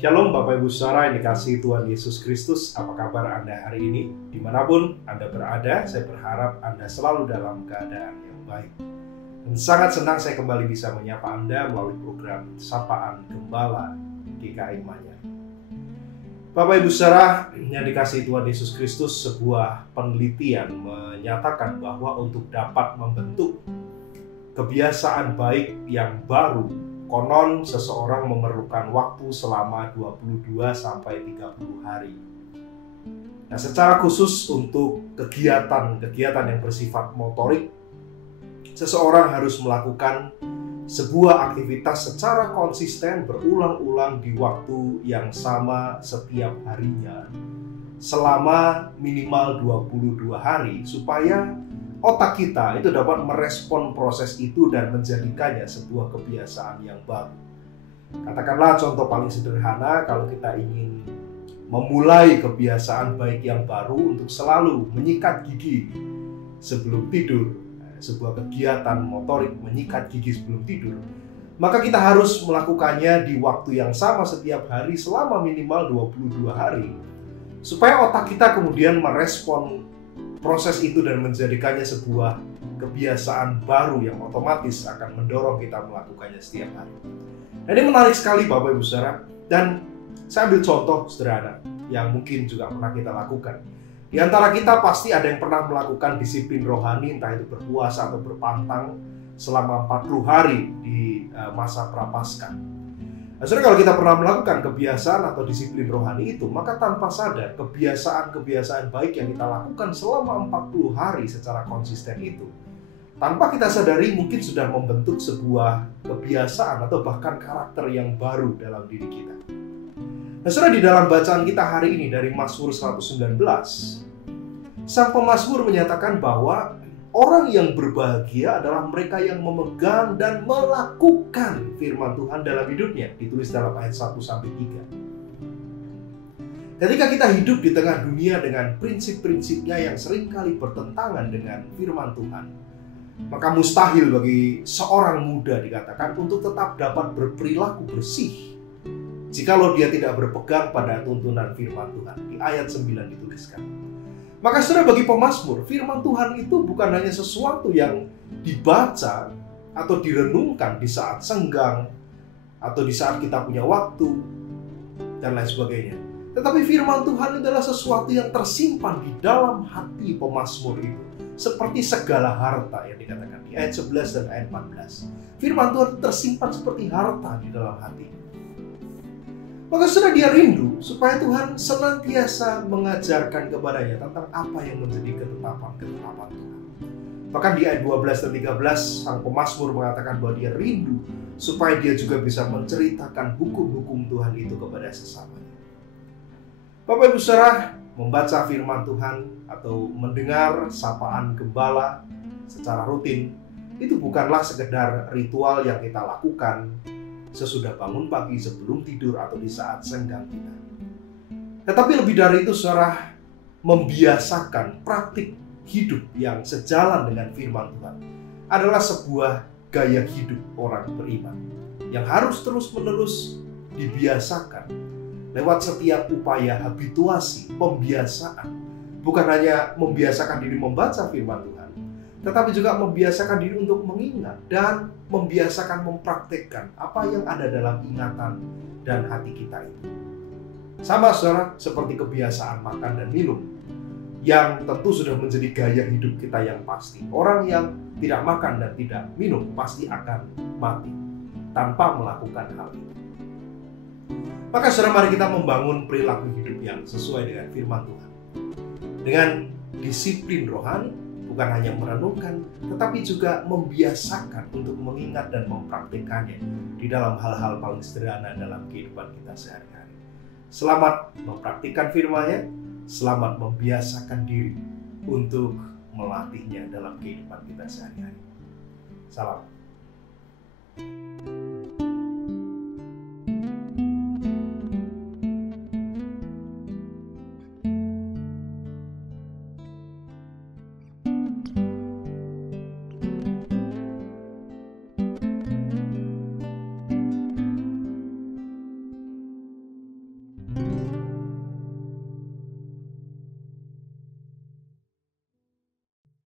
Shalom Bapak Ibu Saudara yang dikasihi Tuhan Yesus Kristus. Apa kabar Anda hari ini? Dimanapun Anda berada, saya berharap Anda selalu dalam keadaan yang baik. Dan sangat senang saya kembali bisa menyapa Anda melalui program Sapaan Gembala GKI Manyar. Bapak Ibu Saudara yang dikasihi Tuhan Yesus Kristus, sebuah penelitian menyatakan bahwa untuk dapat membentuk kebiasaan baik yang baru, konon seseorang memerlukan waktu selama 22-30 hari. Nah, secara khusus untuk kegiatan yang bersifat motorik, seseorang harus melakukan sebuah aktivitas secara konsisten berulang-ulang di waktu yang sama setiap harinya selama minimal 22 hari supaya otak kita itu dapat merespon proses itu dan menjadikannya sebuah kebiasaan yang baru. Katakanlah contoh paling sederhana, kalau kita ingin memulai kebiasaan baik yang baru untuk selalu menyikat gigi sebelum tidur, sebuah kegiatan motorik menyikat gigi sebelum tidur, maka kita harus melakukannya di waktu yang sama setiap hari selama minimal 22 hari supaya otak kita kemudian merespon proses itu dan menjadikannya sebuah kebiasaan baru yang otomatis akan mendorong kita melakukannya setiap hari. Nah, ini menarik sekali Bapak Ibu Saudara, dan saya ambil contoh sederhana yang mungkin juga pernah kita lakukan. Di antara kita pasti ada yang pernah melakukan disiplin rohani, entah itu berpuasa atau berpantang selama 40 hari di masa Prapaskah. Nah, saudara, kalau kita pernah melakukan kebiasaan atau disiplin rohani itu, maka tanpa sadar kebiasaan-kebiasaan baik yang kita lakukan selama 40 hari secara konsisten itu, tanpa kita sadari mungkin sudah membentuk sebuah kebiasaan atau bahkan karakter yang baru dalam diri kita. Nah, saudara, di dalam bacaan kita hari ini dari Mazmur 119, sang pemazmur menyatakan bahwa orang yang berbahagia adalah mereka yang memegang dan melakukan firman Tuhan dalam hidupnya, ditulis dalam ayat 1-3. Ketika kita hidup di tengah dunia dengan prinsip-prinsipnya yang seringkali bertentangan dengan firman Tuhan, maka mustahil bagi seorang muda dikatakan untuk tetap dapat berperilaku bersih jikalau dia tidak berpegang pada tuntunan firman Tuhan. Di ayat 9 dituliskan. Maka saudara, bagi pemazmur, firman Tuhan itu bukan hanya sesuatu yang dibaca atau direnungkan di saat senggang atau di saat kita punya waktu dan lain sebagainya. Tetapi firman Tuhan adalah sesuatu yang tersimpan di dalam hati pemazmur itu, seperti segala harta yang dikatakan di ayat 11 dan ayat 14. Firman Tuhan tersimpan seperti harta di dalam hati. Maka sudah dia rindu supaya Tuhan senantiasa mengajarkan kepadanya tentang apa yang menjadi ketetapan-ketetapan Tuhan. Bahkan di ayat 12 dan 13, sang pemazmur mengatakan bahwa dia rindu supaya dia juga bisa menceritakan hukum-hukum Tuhan itu kepada sesamanya. Bapak Ibu Saudara, membaca firman Tuhan atau mendengar sapaan gembala secara rutin itu bukanlah sekedar ritual yang kita lakukan sesudah bangun pagi, sebelum tidur, atau di saat senggang kita. Tetapi lebih dari itu, saudara, membiasakan praktik hidup yang sejalan dengan firman Tuhan adalah sebuah gaya hidup orang beriman yang harus terus-menerus dibiasakan lewat setiap upaya habituasi, pembiasaan. Bukan hanya membiasakan diri membaca firman Tuhan, tetapi juga membiasakan diri untuk mengingat dan membiasakan mempraktekkan apa yang ada dalam ingatan dan hati kita itu. Sama saudara, seperti kebiasaan makan dan minum yang tentu sudah menjadi gaya hidup kita yang pasti. Orang yang tidak makan dan tidak minum pasti akan mati tanpa melakukan hal itu. Maka saudara, mari kita membangun perilaku hidup yang sesuai dengan firman Tuhan. Dengan disiplin rohani, bukan hanya merenungkan, tetapi juga membiasakan untuk mengingat dan mempraktikannya di dalam hal-hal paling sederhana dalam kehidupan kita sehari-hari. Selamat mempraktikkan firman-Nya, selamat membiasakan diri untuk melatihnya dalam kehidupan kita sehari-hari. Salam.